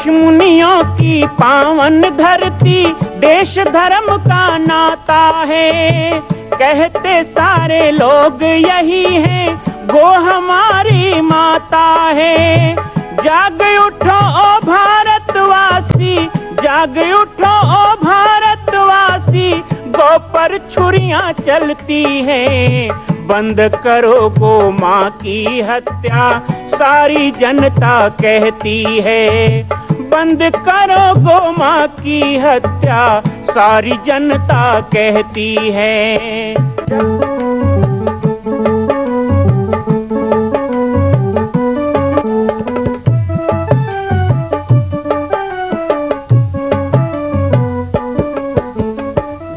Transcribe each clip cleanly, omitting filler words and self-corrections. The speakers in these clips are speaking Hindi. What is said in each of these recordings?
ऋषि मुनियों की पावन धरती, देश धर्म का नाता है। कहते सारे लोग यही हैं, गो हमारी माता है। जाग उठो ओ भारतवासी, जाग उठो ओ भारतवासी, गौ पर छुरियां चलती हैं। बंद करो गो माँ की हत्या, सारी जनता कहती है। बंद करो गो माँ की हत्या, सारी जनता कहती है।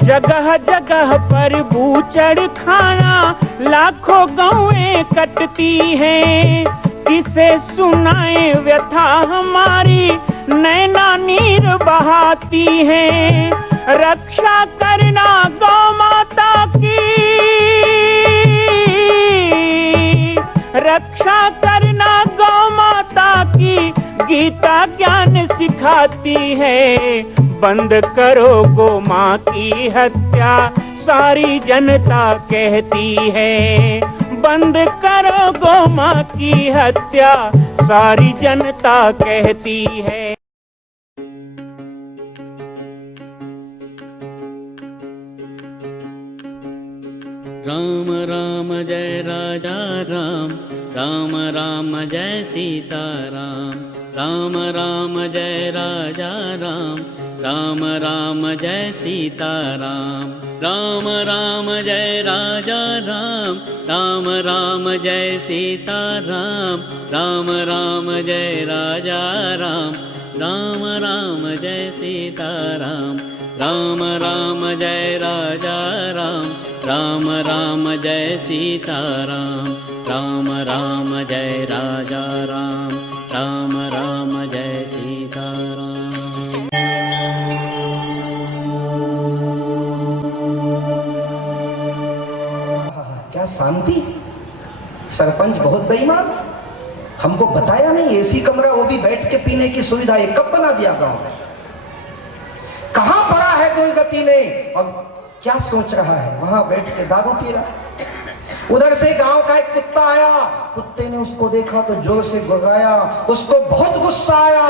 जगह जगह पर बूचड़ खाना, लाखों गौएं कटती हैं। किसे सुनाए व्यथा हमारी, नैना नीर बहाती हैं। रक्षा करना गौ माता की, रक्षा करना गौ माता की, गीता ज्ञान सिखाती है। बंद करो गो माँ की हत्या, सारी जनता कहती है। बंद करो गो माँ की हत्या, सारी जनता कहती है। राम राम जय राजा राम, राम राम जय सीता राम। राम राम जय राजा राम, राम राम जय सीता राम। राम राम जय राजा राम, राम राम जय सीता राम। राम राम जय राजा राम, राम राम जय सीता राम। राम राम जय राजा राम, राम राम जय सीता राम। राम राम जय राजा राम, राम राम जय सीता राम। क्या शांति। सरपंच बहुत बेईमान, हमको बताया नहीं। एसी कमरा, वो भी बैठ के पीने की सुविधा, ये कब बना दिया गांव में? कहां पड़ा है कोई गति में? अब क्या सोच रहा है? वहां बैठ के दारू पी रहा। उधर से गांव का एक कुत्ता आया, कुत्ते ने उसको देखा तो जोर से गुर्राया। उसको बहुत गुस्सा आया।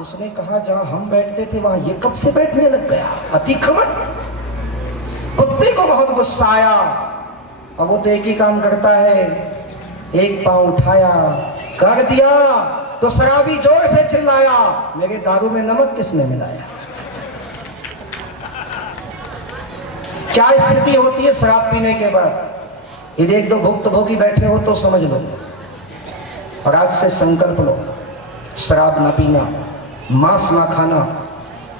उसने कहा जहां हम बैठते थे वहां ये कब से बैठने लग गया? अतिक्रमण। कुत्ते को बहुत गुस्सा आया। अब वो तो एक ही काम करता है, एक पांव उठाया, कर दिया तो शराबी जोर से चिल्लाया, मेरे दारू में नमक किसने मिलाया? क्या स्थिति होती है शराब पीने के बाद? यदि एक दो भुक्तभोगी बैठे हो तो समझ लो, और आज से संकल्प लो, शराब ना पीना, मांस ना खाना।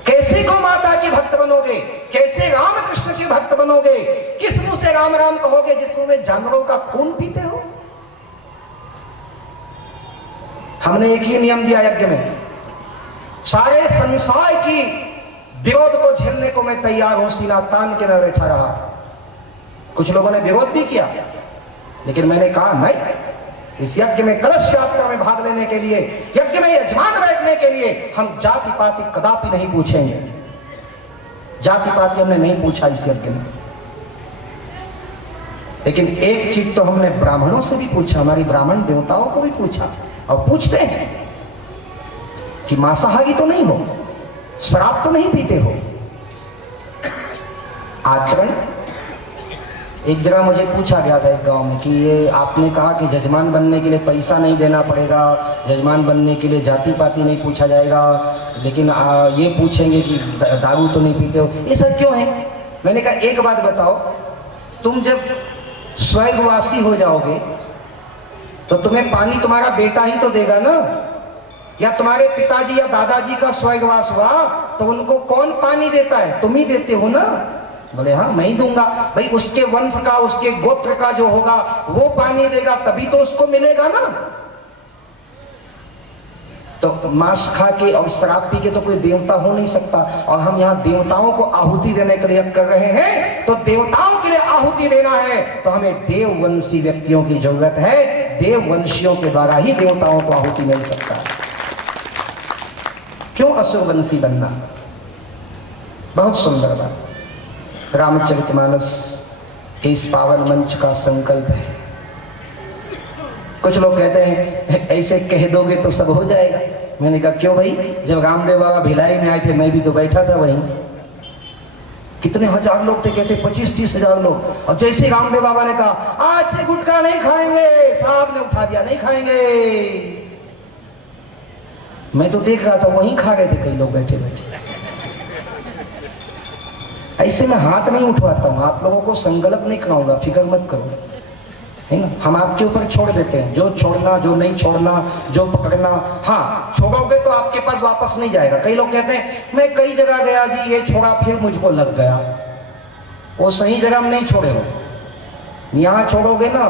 कैसे गौ माता के भक्त बनोगे? कैसे राम कृष्ण के भक्त बनोगे? किस मुंह से राम राम कहोगे जिस मुंह में जानवरों का खून पीते हो? हमने एक ही नियम दिया यज्ञ में, सारे संसार की विरोध को झेलने को मैं तैयार हूं, सीना तान के मैं बैठा रहा। कुछ लोगों ने विरोध भी किया, लेकिन मैंने कहा नहीं, इस यज्ञ में कलश यात्रा में भाग लेने के लिए, यज्ञ में यजमान बैठने के लिए हम जाति पाति कदापि नहीं पूछेंगे। जाति पाति हमने नहीं पूछा इस यज्ञ में। लेकिन एक चीज तो हमने ब्राह्मणों से भी पूछा, हमारी ब्राह्मण देवताओं को भी पूछा, और पूछते हैं कि मांसाहारी तो नहीं हो, शराब तो नहीं पीते हो, आचरण। एक जगह मुझे पूछा गया था एक गांव में कि ये आपने कहा कि जजमान बनने के लिए पैसा नहीं देना पड़ेगा, जजमान बनने के लिए जाति पाति नहीं पूछा जाएगा, लेकिन ये पूछेंगे कि दारू तो नहीं पीते हो, ये सब क्यों है? मैंने कहा एक बात बताओ, तुम जब स्वर्गवासी हो जाओगे तो तुम्हें पानी तुम्हारा बेटा ही तो देगा ना? या तुम्हारे पिताजी या दादाजी का स्वर्गवास हुआ तो उनको कौन पानी देता है? तुम ही देते हो ना? बोले हाँ मैं ही दूंगा। भाई उसके वंश का, उसके गोत्र का जो होगा वो पानी देगा, तभी तो उसको मिलेगा ना। तो मांस खा के और शराब पी के तो कोई देवता हो नहीं सकता। और हम यहाँ देवताओं को आहुति देने के लिए कर रहे हैं, तो देवताओं के लिए आहुति देना है तो हमें देववंशी व्यक्तियों की जरूरत है। देववंशियों के द्वारा ही देवताओं को आहुति मिल सकता है। क्यों असुरवंशी बनना? बहुत सुंदर बात। रामचरितमानस के इस पावन मंच का संकल्प है। कुछ लोग कहते हैं ऐसे कह दोगे तो सब हो जाएगा। मैंने कहा क्यों भाई, जब रामदेव बाबा भिलाई में आए थे मैं भी तो बैठा था वहीं। कितने हजार लोग थे, कहते 25-30 हजार लोग। और जैसे रामदेव बाबा ने कहा आज से गुटखा नहीं खाएंगे, साहब ने उठा दिया नहीं खाएंगे। मैं तो देख रहा था वहीं खा रहे थे कई लोग बैठे बैठे। ऐसे मैं हाथ नहीं उठवाता हूं, आप लोगों को संकल्प नहीं कराऊंगा, फिक्र मत करो, है ना। हम आपके ऊपर छोड़ देते हैं, जो छोड़ना जो नहीं छोड़ना, जो पकड़ना। हाँ, छोड़ोगे तो आपके पास वापस नहीं जाएगा। कई लोग कहते हैं मैं कई जगह गया जी, ये छोड़ा फिर मुझको लग गया। वो सही जगह में नहीं छोड़े हो। यहाँ छोड़ोगे ना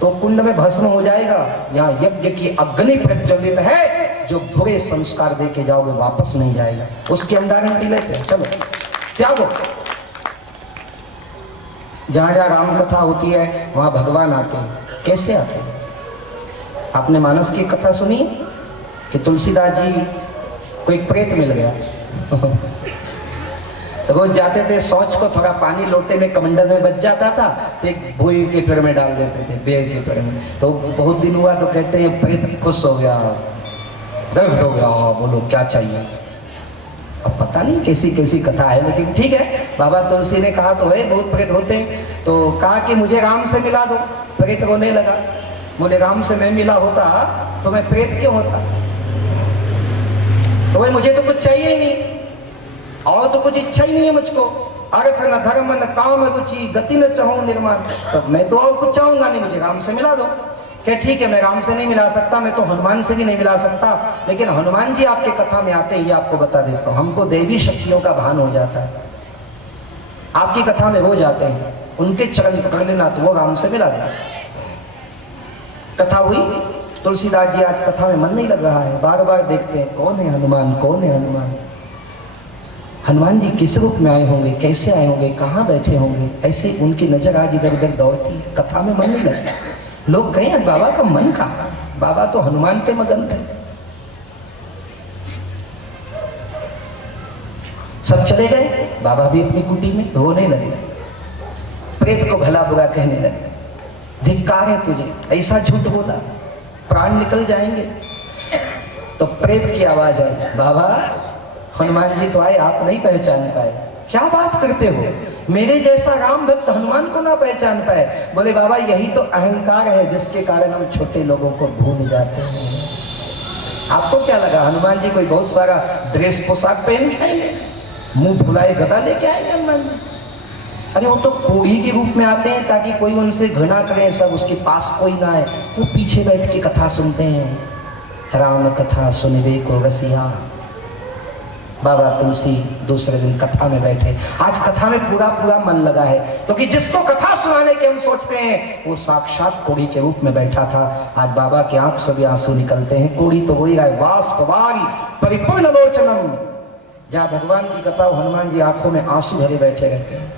तो कुंड में भस्म हो जाएगा। यहाँ यज्ञ की अग्नि प्रज्वलित है, जो बुरे संस्कार दे के जाओगे वापस नहीं जाएगा। उसकी हम गारंटी लेते हैं। चलो त्यागो। जहां जहां राम कथा होती है वहां भगवान आते हैं। कैसे आते हैं? आपने मानस की कथा सुनी कि तुलसीदास जी को एक प्रेत मिल गया। रोज जाते थे, शौच को थोड़ा पानी लोटे में कमंडल में बच जाता था तो एक बोई के पेड़ में डाल देते थे, बेर के पेड़ में। तो बहुत दिन हुआ तो कहते हैं प्रेत खुश हो गया, दर्द हो गया। बोलो क्या चाहिए? अब पता नहीं कैसी कैसी कथा है, लेकिन ठीक है। बाबा तुलसी ने कहा तो है बहुत प्रेत होते हैं, तो कहा कि मुझे राम से मिला दो। प्रेत रोने लगा, बोले राम से मैं मिला होता तो मैं प्रेत क्यों होता? तो भाई मुझे तो कुछ चाहिए ही नहीं, और तो कुछ इच्छा ही नहीं है मुझको। अर्थ न धर्म न काम रुचि गति न चाहूं निर्माण। तो मैं तो और कुछ चाहूंगा नहीं, मुझे राम से मिला दो। क्या ठीक है, मैं राम से नहीं मिला सकता, मैं तो हनुमान से भी नहीं मिला सकता, लेकिन हनुमान जी आपके कथा में आते ही आपको बता देता हूं, हमको देवी शक्तियों का भान हो जाता है। आपकी कथा में हो जाते हैं, उनके चरण पकड़ लेना तो वो राम से मिला दे। कथा हुई, तुलसीदास जी आज कथा में मन नहीं लग रहा है, बार बार देखते हैं कौन है हनुमान, कौन है हनुमान। हनुमान जी किस रूप में आए होंगे, कैसे आए होंगे, कहाँ बैठे होंगे, ऐसे उनकी नजर आज इधर उधर दौड़ती। कथा में मन नहीं लगता। लोग कहें बाबा का मन कहाँ, बाबा तो हनुमान पे मगन थे। सब चले गए, बाबा भी अपनी कुटी में रोने लगे, प्रेत को भला बुरा कहने लगे। धिक्कार है तुझे, ऐसा झूठ बोला, प्राण निकल जाएंगे। तो प्रेत की आवाज आई, बाबा हनुमान जी तो आए, आप नहीं पहचान पाए। क्या बात करते हो, मेरे जैसा राम भक्त हनुमान को ना पहचान पाए? बोले बाबा यही तो अहंकार है जिसके कारण हम छोटे लोगों को भूल जाते हैं। आपको क्या लगा हनुमान जी कोई बहुत सारा ड्रेस पोशाक पहन के आएंगे, मुंह फुलाए गदा लेके आएंगे हनुमान जी? अरे वो तो कोढ़ी के रूप में आते हैं ताकि कोई उनसे घृणा करे, सब उसके पास कोई ना आए। वो पीछे बैठ के कथा सुनते हैं, राम कथा सुनवे को रसिया। बाबा तुलसी दूसरे दिन कथा में बैठे। आज कथा में पूरा पूरा मन लगा है, क्योंकि जिसको कथा सुनाने के हम सोचते हैं वो साक्षात कोढ़ी के रूप में बैठा था। आज बाबा की आंख से भी आंसू निकलते हैं। कोढ़ी तो वही है, वाष्पवारी परिपूर्ण लोचनम। जहाँ भगवान की कथा हनुमान जी आंखों में आंसू भरे बैठे रहते हैं।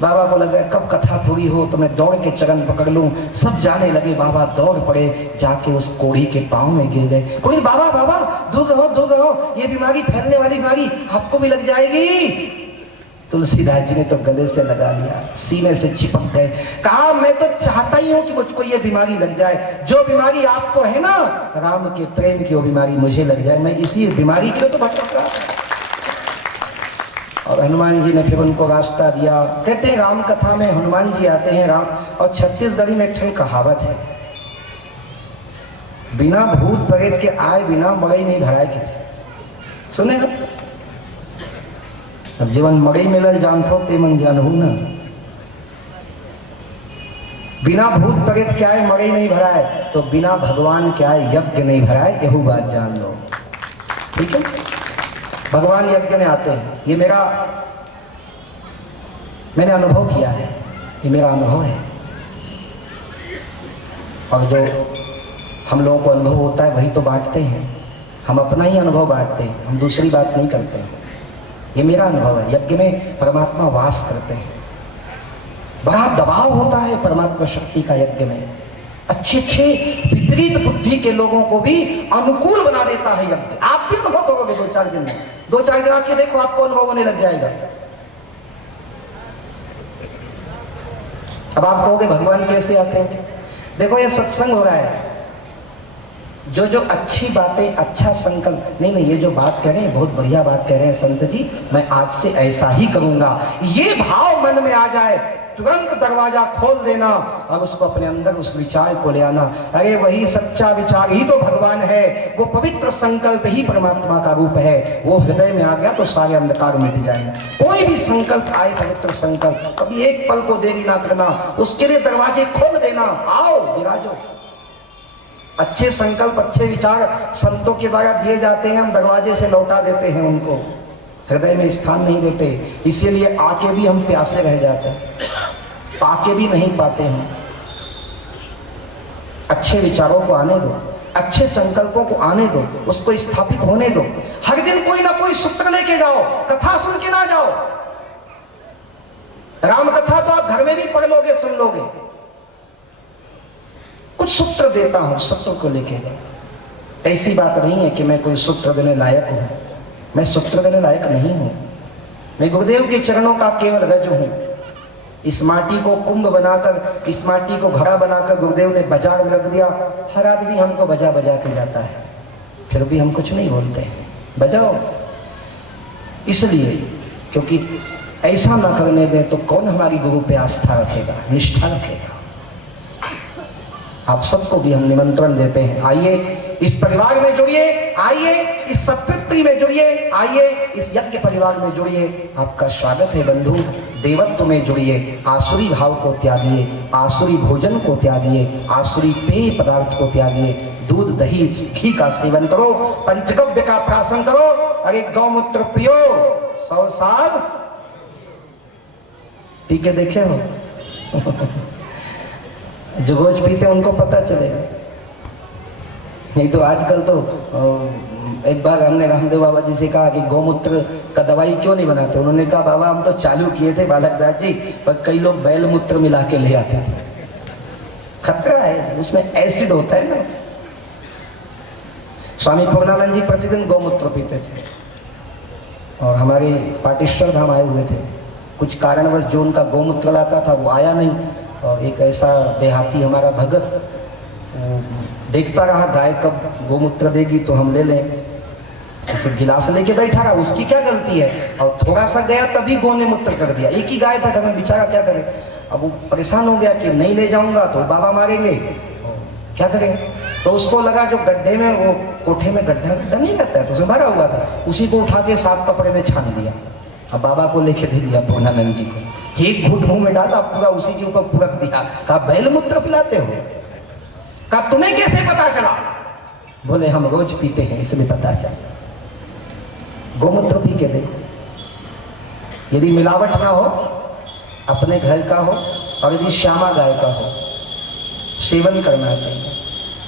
बाबा को लगा कब कथा पूरी हो तो मैं दौड़ के चरण पकड़ लूं। सब जाने लगे, बाबा दौड़ पड़े, जाके उस कोढ़ी के पांव में गिर गए। कोई बाबा बाबा दूर रहो, ये बीमारी फैलने वाली बीमारी आपको भी लग जाएगी। तुलसीदास जी ने तो गले से लगा लिया, सीने से चिपक गए, कहा मैं तो चाहता ही हूं कि मुझको ये बीमारी लग जाए। जो बीमारी आपको है ना राम के प्रेम की, वो बीमारी मुझे लग जाए। मैं इसी बीमारी की तो भटक रहा। और हनुमान जी ने फिर उनको रास्ता दिया। कहते हैं राम कथा में हनुमान जी आते हैं राम, और छत्तीसगढ़ी में एक कहावत है, बिना भूत प्रेत के आए बिना मड़ई नहीं भराए के। सुने अब जीवन मड़ई मिलल जानथो ते मन जानहू ना। बिना भूत प्रेत के आए मड़ई नहीं भराए, तो बिना भगवान के आए यज्ञ नहीं भराए। यही बात जान लो, ठीक है। भगवान यज्ञ में आते हैं, ये मैंने अनुभव किया है, ये मेरा अनुभव है। और जो हम लोगों को अनुभव होता है वही तो बांटते हैं। हम अपना ही अनुभव बांटते हैं, हम दूसरी बात नहीं करते हैं। ये मेरा अनुभव है। यज्ञ में परमात्मा वास करते हैं, बड़ा दबाव होता है परमात्मा शक्ति का यज्ञ में। अच्छे अच्छे विपरीत बुद्धि के लोगों को भी अनुकूल बना देता है यज्ञ। आप भी अनुभव करोगे 2-4 दिन में, 2-4 दिन आके देखो, आपको अनुभव होने लग जाएगा। अब आप कहोगे भगवान कैसे आते हैं? देखो ये सत्संग हो रहा है, जो जो अच्छी बातें, अच्छा संकल्प, नहीं ये जो बात कह रहे हैं बहुत बढ़िया बात कह रहे हैं संत जी, मैं आज से ऐसा ही करूंगा, ये भाव मन में आ जाए, तुरंत दरवाजा खोल देना और उसको अपने अंदर उस विचार को ले आना। अरे वही सच्चा विचार ही तो भगवान है, वो पवित्र संकल्प ही परमात्मा का रूप है। वो हृदय में आ गया तो सारे अंधकार मिट जाएगा। कोई भी संकल्प आए, पवित्र संकल्प, कभी एक पल को देरी ना करना, उसके लिए दरवाजे खोल देना, आओ विराजो। अच्छे संकल्प, अच्छे विचार संतों के द्वारा दिए जाते हैं, हम दरवाजे से लौटा देते हैं, उनको हृदय में स्थान नहीं देते, इसीलिए आके भी हम प्यासे रह जाते हैं, पाके भी नहीं पाते हैं। अच्छे विचारों को आने दो, अच्छे संकल्पों को आने दो, उसको स्थापित होने दो। हर दिन कोई ना कोई सूत्र लेके जाओ, कथा सुन के ना जाओ। राम कथा तो आप घर में भी पढ़ लोगे, सुन लोगे। कुछ सूत्र देता हूं, सत्य को लेके जाओ। ऐसी बात नहीं है कि मैं कोई सूत्र देने लायक हूं, मैं सूत्र देने लायक नहीं हूं। मैं गुरुदेव के चरणों का केवल रज हूं। इस माटी को कुंभ बनाकर, इस माटी को घड़ा बनाकर गुरुदेव ने बाजार में रख दिया। हर आदमी हमको बजा बजा के जाता है, फिर भी हम कुछ नहीं बोलते। बजाओ, इसलिए क्योंकि ऐसा ना करने दे तो कौन हमारी गुरु पे आस्था रखेगा, निष्ठा रखेगा। आप सबको भी हम निमंत्रण देते हैं, आइए इस परिवार में जुड़िए, आइए इस सत्पित्री में जुड़िए, आइए इस यज्ञ परिवार में जुड़िए। आपका स्वागत है बंधु। देवत्व में जुड़िए, आसुरी भाव को त्यागिए, आसुरी भोजन को त्यागिए, आसुरी पेय पदार्थ को त्यागिए। दूध दही घी का सेवन करो, पंचगव्य का प्राशन करो। अरे गौमूत्र पियो, 100 साल पी के देखे हो? जो रोज पीते उनको पता चलेगा, नहीं तो आजकल तो एक बार हमने रामदेव बाबा जी से कहा कि गौमूत्र का दवाई क्यों नहीं बनाते? उन्होंने कहा बाबा हम तो चालू किए थे बालकदास जी, पर कई लोग बैल मूत्र मिला के ले आते थे। खतरा है, उसमें एसिड होता है ना। स्वामी पूर्णानंद जी प्रतिदिन गौमूत्र पीते थे और हमारे पाटेश्वर धाम आए हुए थे। कुछ कारणवश जो उनका गौमूत्र लाता था वो आया नहीं, और एक ऐसा देहाती हमारा भगत देखता रहा गाय कब गोमूत्र देगी तो हम ले लें, ऐसे गिलास लेके बैठा रहा। उसकी क्या गलती है? और थोड़ा सा गया तभी गौ ने मूत्र कर दिया। एक ही गाय था घर में, बेचारा क्या करे। अब वो परेशान हो गया कि नहीं ले जाऊंगा तो बाबा मारेंगे, क्या करें। तो उसको लगा जो गड्ढे में, वो कोठे में गड्ढा नहीं रहता है तो उसमें भरा हुआ था, उसी को उठा के साफ कपड़े में छान दिया। अब बाबा को लेके दे दिया पूर्णानंद जी को। एक घूंट मुंह में डाला, पूरा उसी के ऊपर पुरख दिया। कहा बैल मूत्र पिलाते हो? कहा तुम्हें कैसे पता चला? बोले हम रोज पीते हैं इसलिए पता चला। गोमूत्र पी के देखो, यदि मिलावट ना हो, अपने घर का हो, और यदि श्यामा गाय का हो, सेवन करना चाहिए।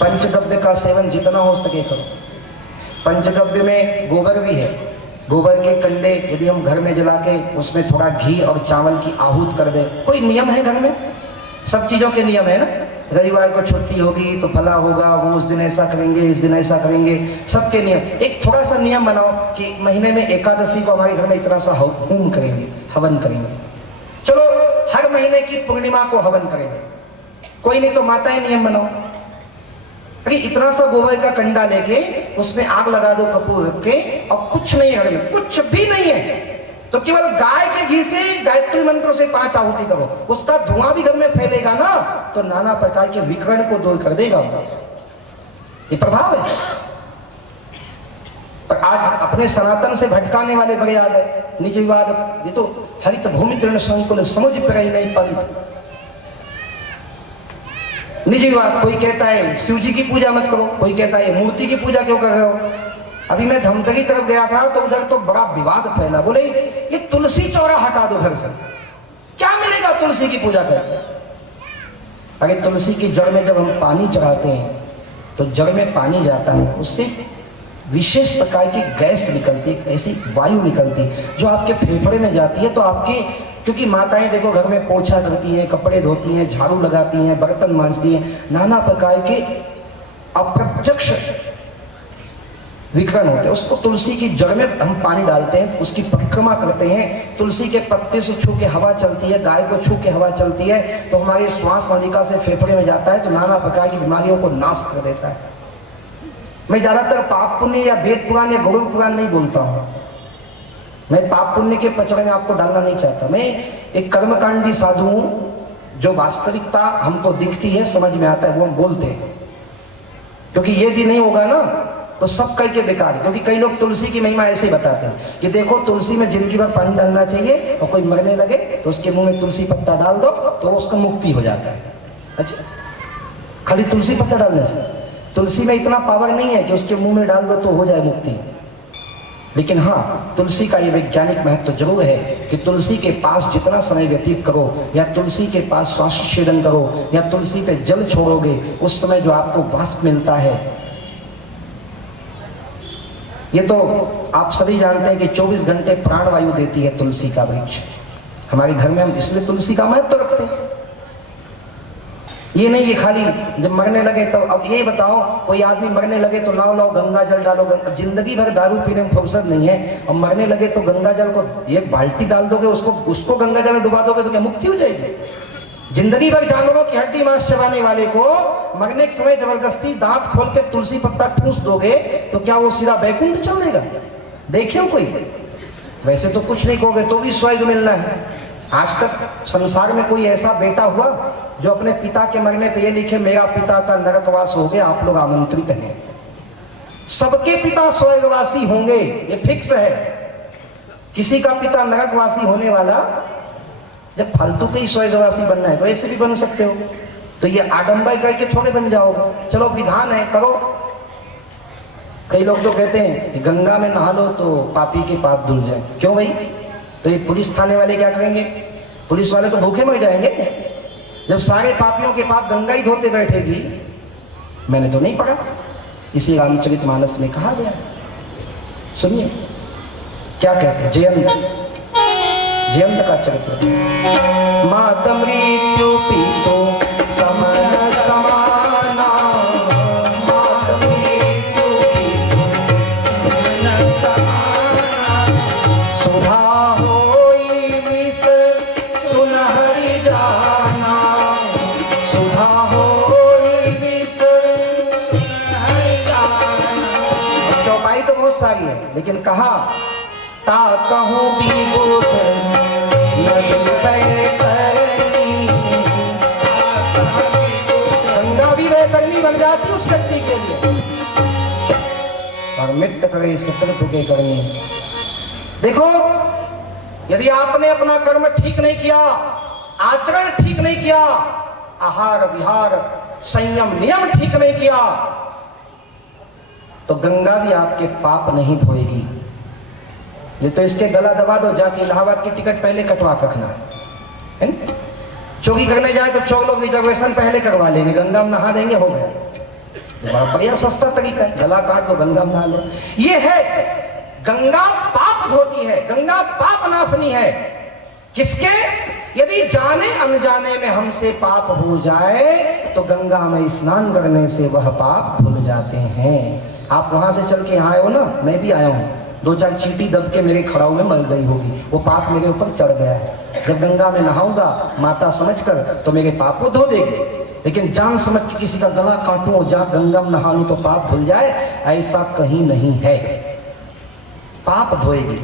पंचगव्य का सेवन जितना हो सके करो। पंचगव्य में गोबर भी है, गोबर के कंडे यदि हम घर में जला के उसमें थोड़ा घी और चावल की आहूत कर दें। कोई नियम है घर में? सब चीजों के नियम है ना। रविवार को छुट्टी होगी तो फला होगा, वो उस दिन ऐसा करेंगे, इस दिन ऐसा करेंगे, सबके नियम। एक थोड़ा सा नियम बनाओ कि महीने में एकादशी को हमारे घर में इतना सा होम करेंगे, हवन करेंगे। चलो हर महीने की पूर्णिमा को हवन करेंगे। कोई नहीं तो माताएं नियम बनाओ, अरे इतना सा गोबर का कंडा लेके उसमें आग लगा दो कपूर रख के, और कुछ नहीं है घर में, कुछ भी नहीं है, तो केवल गाय के घी से गायत्री मंत्र से 5 आहुति करो। उसका धुआं भी घर में फैलेगा ना, तो नाना प्रकार के विकर्ण को दूर कर देगा। ये प्रभाव है। पर आज अपने सनातन से भटकाने वाले बड़े आ गए। निज विवाद, ये तो हरित भूमि तृण संकुल समुझ पर ही नहीं पंथ। निजी बात, कोई कहता है शिव जी की पूजा मत करो, कोई कहता है मूर्ति की पूजा क्यों कर रहे हो। अभी मैं धमतरी तरफ गया था तो उधर तो बड़ा विवाद फैला। बोले ये तुलसी चौरा हटा दो घर से, क्या मिलेगा तुलसी की पूजा करके। अरे तुलसी की जड़ में जब हम पानी चढ़ाते हैं तो जड़ में पानी जाता है, उससे विशेष प्रकार की गैस निकलती है, ऐसी वायु निकलती है जो आपके फेफड़े में जाती है, तो आपके क्योंकि माताएं देखो घर में पोछा करती हैं, कपड़े धोती हैं, झाड़ू लगाती हैं, बर्तन मांजती हैं, नाना प्रकार के अप्रत्यक्ष विकर्ण होते हैं। उसको तुलसी की जड़ में हम पानी डालते हैं, उसकी परिक्रमा करते हैं, तुलसी के पत्ते से छू के हवा चलती है, गाय को छू के हवा चलती है तो हमारी श्वास नलिका से फेफड़े में जाता है, तो नाना प्रकार की बीमारियों को नाश कर देता है। मैं ज्यादातर पाप पुण्य या वेद पुराण या गौरव पुराण नहीं बोलता हूं, मैं पाप पुण्य के पचड़े में आपको डालना नहीं चाहता। मैं एक कर्मकांडी साधु हूं, जो वास्तविकता हमको दिखती है, समझ में आता है, वो हम बोलते हैं। क्योंकि ये दिन नहीं होगा ना तो सब कह के बेकार है। क्योंकि कई लोग तुलसी की महिमा ऐसे बताते हैं कि देखो तुलसी में जिंदगी भर पानी डालना चाहिए, और कोई मरने लगे तो उसके मुंह में तुलसी पत्ता डाल दो तो उसका मुक्ति हो जाता है। अच्छा, खाली तुलसी पत्ता डालने से? तुलसी में इतना पावर नहीं है कि उसके मुंह में डाल दो तो हो जाए मुक्ति। लेकिन हाँ, तुलसी का ये वैज्ञानिक महत्व जरूर है कि तुलसी के पास जितना समय व्यतीत करो, या तुलसी के पास श्वास सेवन करो, या तुलसी पे जल छोड़ोगे, उस समय जो आपको वाष्प मिलता है, ये तो आप सभी जानते हैं कि 24 घंटे प्राणवायु देती है तुलसी का वृक्ष। हमारे घर में हम इसलिए तुलसी का महत्व रखते हैं। ये नहीं कि खाली जब मरने लगे तो, अब ये बताओ कोई आदमी मरने लगे तो लाओ लाओ गंगा जल डालो, जिंदगी भर दारू पीने में फुर्सत नहीं है, और मरने लगे तो गंगा जल को एक बाल्टी डाल दोगे, उसको गंगा जल में डुबा दोगे तो क्या मुक्ति हो जाएगी? जिंदगी भर जानवरों की हड्डी मांस चबाने वाले को मरने के समय जबरदस्ती दांत खोल के तुलसी पत्ता ठूस दोगे तो क्या वो सीधा बैकुंठ चल देगा? देखियो कोई? वैसे तो कुछ नहीं कहोगे तो भी स्वर्ग मिलना है। आज तक संसार में कोई ऐसा बेटा हुआ जो अपने पिता के मरने पे ये लिखे मेरा पिता का नरकवास हो गया, आप लोग आमंत्रित हैं। सबके पिता स्वर्गवासी होंगे, ये फिक्स है। किसी का पिता नरकवासी होने वाला, जब फालतू के ही स्वर्गवासी बनना है तो ऐसे भी बन सकते हो, तो ये आडंबर करके थोड़े बन जाओगे। चलो विधान है, करो। कई लोग तो कहते हैं कि गंगा में नहा लो तो पापी के पाप धुल जाए। क्यों भाई? तो ये पुलिस थाने वाले क्या करेंगे? पुलिस वाले तो भूखे मर जाएंगे जब सारे पापियों के पाप गंगा ही धोते बैठेगी। मैंने तो नहीं पढ़ा, इसी रामचरितमानस में कहा गया। सुनिए क्या कहते हैं जयंत का चरित्र। मात मृत्यु पीतो समन समाना, मात मृत्यु पीतो समन समाना, सुधा होई विष सुनहरि जाना, सुधा होई विष सुनहरि जाना। चौपाई तो बहुत सारी है, लेकिन कहा ता कहूँ भी बोध गंगा भी वैतरणी बन जाती उस व्यक्ति के लिए, और मित्र करे शत्रु के करनी। देखो, यदि आपने अपना कर्म ठीक नहीं किया, आचरण ठीक नहीं किया, आहार विहार संयम नियम ठीक नहीं किया, तो गंगा भी आपके पाप नहीं धोएगी। ये तो इसके गला दबा दो, जाके इलाहाबाद की टिकट पहले कटवा रखना है। चोरी करने जाए तो चोर लोग रिजर्वेशन पहले करवा लेंगे, गंगा में नहा देंगे, हो गया। बड़ा बढ़िया सस्ता तरीका है, गला काट दो गंगा में नहा लो। ये है गंगा पाप धोती है, गंगा पाप नाशनी है। किसके? यदि जाने अनजाने में हमसे पाप हो जाए तो गंगा में स्नान करने से वह पाप धुल जाते हैं। आप वहां से चल के यहाँ आए हो ना, मैं भी आया हूँ, 2-4 चींटी दब के मेरे खड़ाऊ में मर गई होगी, वो पाप मेरे ऊपर चढ़ गया है। जब गंगा में नहाऊंगा माता समझकर तो मेरे पाप को धो देगी, लेकिन जान समझ के किसी का गला काटूं, जा गंगा में नहा लूं तो पाप धुल जाए, ऐसा कहीं नहीं है। पाप धोएगी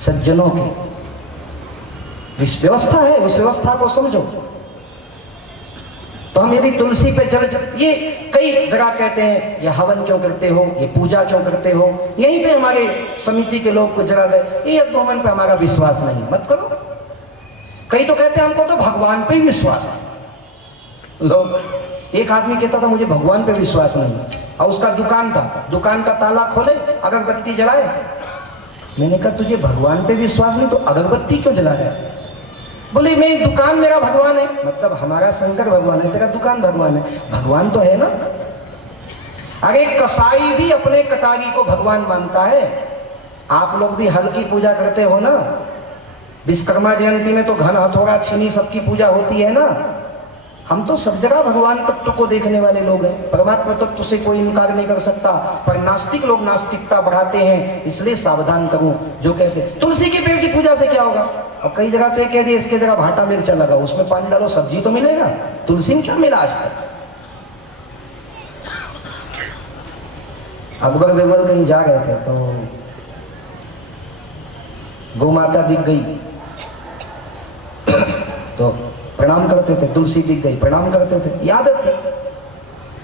सज्जनों की व्यवस्था है, उस व्यवस्था को समझो। तो हम यदि तुलसी पे जल, ये कई जगह कहते हैं ये हवन क्यों करते हो, ये पूजा क्यों करते हो, यहीं पे हमारे समिति के लोग को जला गए, ये हवन पे हमारा विश्वास नहीं, मत करो। कई तो कहते हैं हमको तो भगवान पे ही विश्वास है। लोग, एक आदमी कहता था मुझे भगवान पे विश्वास नहीं, और उसका दुकान था, दुकान का ताला खोले, अगरबत्ती जलाए। मैंने कहा तुझे भगवान पे विश्वास नहीं तो अगरबत्ती क्यों जला रहा है? बोले मैं दुकान मेरा भगवान है। मतलब हमारा शंकर भगवान है, तेरा दुकान भगवान है, भगवान तो है ना। अरे कसाई भी अपने कटारी को भगवान मानता है। आप लोग भी हल की पूजा करते हो ना, विश्वकर्मा जयंती में तो घन हथौड़ा छीनी सबकी पूजा होती है ना। हम तो सब जगह भगवान तत्व को देखने वाले लोग हैं, परमात्मा तत्व से कोई इनकार नहीं कर सकता। पर नास्तिक लोग नास्तिकता बढ़ाते हैं, इसलिए सावधान करूं। जो कहते तुलसी के पेड़ की पूजा से क्या होगा, और कई जगह पे कह दिए इसके जगह भाटा मिर्चा लगा, उसमें पानी डालो सब्जी तो मिलेगा। तुलसी में क्या मिला आज तक? अकबर बीरबल कहीं जा रहे थे तो गौ माता दिख गई तो प्रणाम करते थे, तुलसी दिख गई प्रणाम करते थे, याद थी।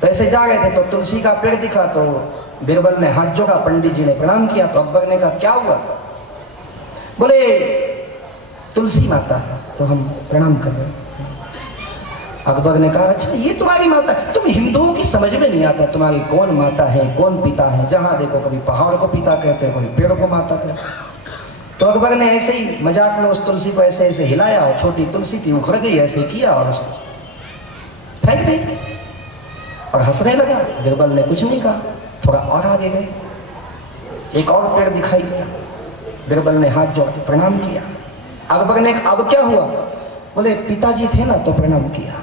तो ऐसे जा रहे थे तो तुलसी का पेड़ दिखा तो बीरबल ने हाथ जोड़ा, पंडित जी ने प्रणाम किया। तो अकबर ने कहा क्या हुआ? बोले तुलसी माता है तो हम प्रणाम कर रहे हैं। अकबर ने कहा अच्छा ये तुम्हारी माता है? तुम हिंदुओं की समझ में नहीं आता तुम्हारी कौन माता है कौन पिता है। जहां देखो कभी पहाड़ को पिता कहते हैं, कभी पेड़ को माता कहते हैं। तो अकबर ने ऐसे ही मजाक में उस तुलसी को ऐसे ऐसे हिलाया और छोटी तुलसी थी उखड़ गई, ऐसे किया और उसको फेंक दी और हंसने लगा। बीरबल ने कुछ नहीं कहा, थोड़ा और आगे गए, एक और पेड़ दिखाई दिया। बीरबल ने हाथ जोड़े प्रणाम किया। अकबर ने अब क्या हुआ? बोले पिताजी थे ना तो प्रणाम किया।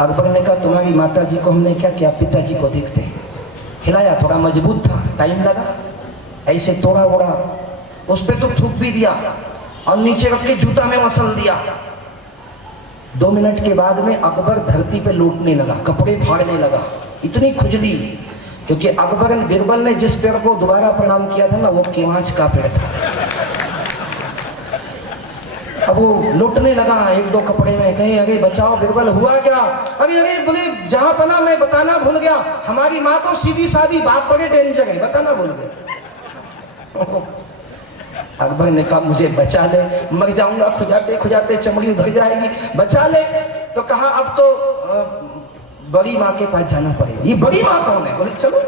अकबर ने कहा तुम्हारी माता जी को हमने क्या किया? पिताजी को देखते हिलाया, थोड़ा मजबूत था, टाइम लगा, ऐसे तोड़ा ओड़ा, उस पे तो थूक भी दिया और नीचे रख के जूता में मसल दिया। 2 मिनट के बाद में अकबर धरती पे लौटने लगा, कपड़े फाड़ने लगा, इतनी खुजली। क्योंकि अकबर बीरबल ने जिस पेड़ को दोबारा प्रणाम किया था ना वो केवांच का पेड़ था। अब वो लौटने लगा 1-2 कपड़े में, कहे अरे बचाओ बीरबल हुआ क्या? अरे अरे बोले जहां पना मैं बताना भूल गया, हमारी माँ तो सीधी सादी बात बड़े डेंजर है, बताना भूल गया। अकबर ने कहा मुझे बचा ले, मर जाऊंगा खुजाते खुजाते, चमड़ी उधर जाएगी, बचा ले। तो कहा अब तो बड़ी माँ के पास जाना पड़ेगा। ये बड़ी माँ कौन है? बोले चलो।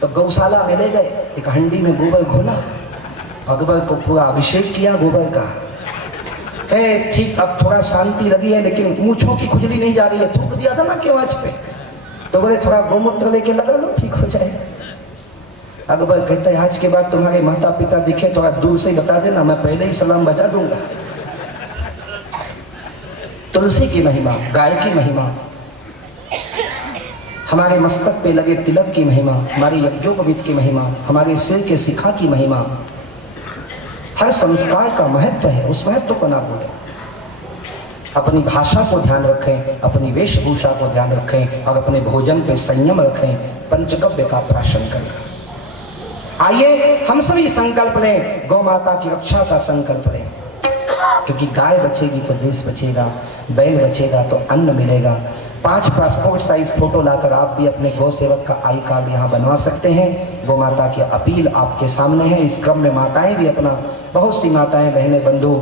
तो गौशाला में ले गए, एक हंडी में गोबर घोला, अकबर को पूरा अभिषेक किया गोबर का। कहे ठीक अब थोड़ा शांति लगी है लेकिन मूंछों की खुजली नहीं जा रही है, थूक दिया था ना केवांच पे। तो बोले थोड़ा गोमूत्र लेके लगा लो ठीक हो जाए। अकबर कहता है आज के बाद तुम्हारे माता पिता दिखे तो आज दूर से ही बता देना, मैं पहले ही सलाम बजा दूंगा। तुलसी की महिमा, गाय की महिमा, हमारे मस्तक पे लगे तिलक की महिमा, हमारी यज्ञोपवीत की महिमा, हमारे सिर के शिखा की महिमा, हर संस्कार का महत्व है, उस महत्व को ना भूलें। अपनी भाषा को ध्यान रखें, अपनी वेशभूषा को ध्यान रखें और अपने भोजन पे संयम रखें, पंचगव्य का प्राशन करें। आइए हम सभी संकल्प लें, गौ माता की रक्षा का संकल्प लें, क्योंकि गाय बचेगी तो देश बचेगा, बैल बचेगा तो अन्न मिलेगा। 5 पासपोर्ट साइज फोटो लाकर आप भी अपने गौ सेवक का आई कार्ड यहाँ बनवा सकते हैं। गौ माता की अपील आपके सामने है। इस क्रम में माताएं भी अपना, बहुत सी माताएं बहनें बंधु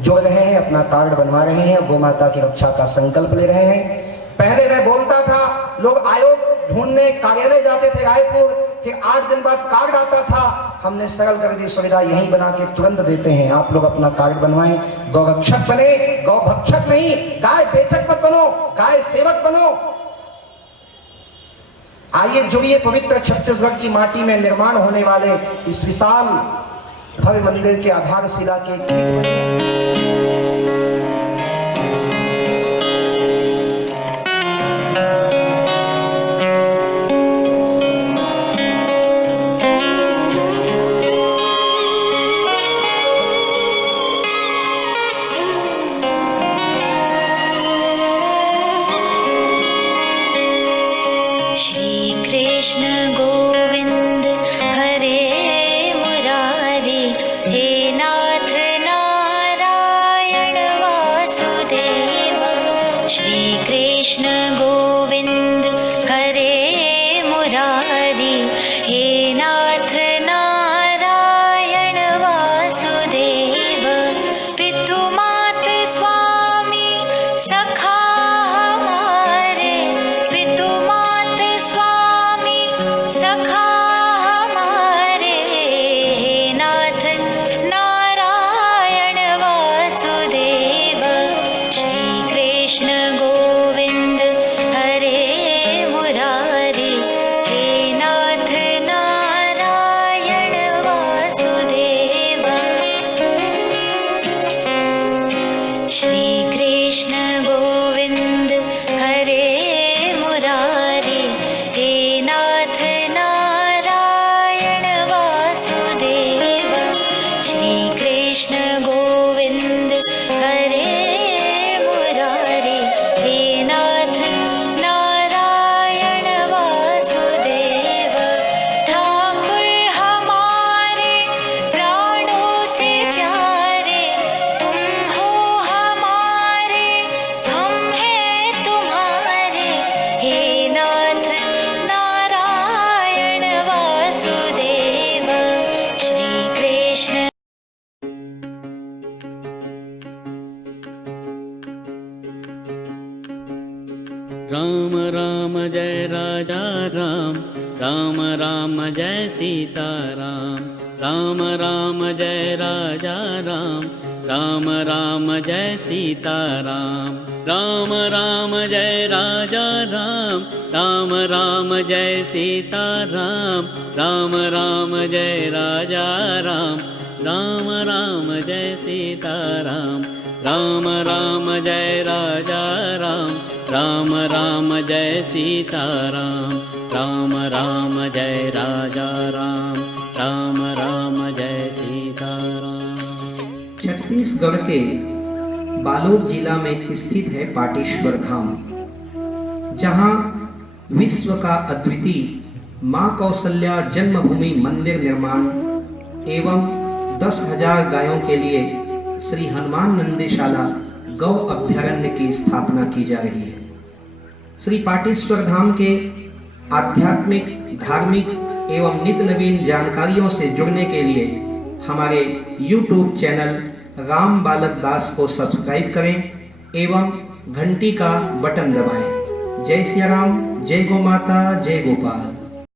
जुड़ रहे हैं, अपना कार्ड बनवा रहे हैं, गौ माता की रक्षा का संकल्प ले रहे हैं। पहले मैं बोलता था लोग आयोग ढूंढने कार्यालय जाते थे रायपुर, फिर 8 दिन बाद कार्ड आता था, हमने सरल कर दी सुविधा, यहीं बना के तुरंत देते हैं। आप लोग अपना कार्ड बनवाएं, गौ रक्षक बने, गौ भक्षक नहीं, गाय बेचक मत बनो, गाय सेवक बनो। आइए जुड़िए पवित्र छत्तीसगढ़ की माटी में निर्माण होने वाले इस विशाल भव्य मंदिर के आधारशिला के हे नाथ नारायण राम जय राजा राम, राम राम जय सीताराम। राम राम जय राजा राम, राम राम जय सीताराम। राम राम जय राजा राम, राम राम जय सीताराम। राम राम जय राजा राम, राम राम जय सीताराम। राम राम जय राजा राम, राम राम जय सीताराम। राम राम जय राजा राम, राम राम जय सीताराम। छत्तीसगढ़ के बालोद जिला में स्थित है पाटेश्वर धाम, जहां विश्व का अद्वितीय मां कौशल्या जन्मभूमि मंदिर निर्माण एवं 10,000 गायों के लिए श्री हनुमान नंदेशाला गौ अभ्यारण्य की स्थापना की जा रही है। श्री पाटेश्वर धाम के आध्यात्मिक, धार्मिक एवं नित्य नवीन जानकारियों से जुड़ने के लिए हमारे YouTube चैनल राम बालक दास को सब्सक्राइब करें एवं घंटी का बटन दबाएं। जय सिया राम, जय गौ माता, जय गोपाल।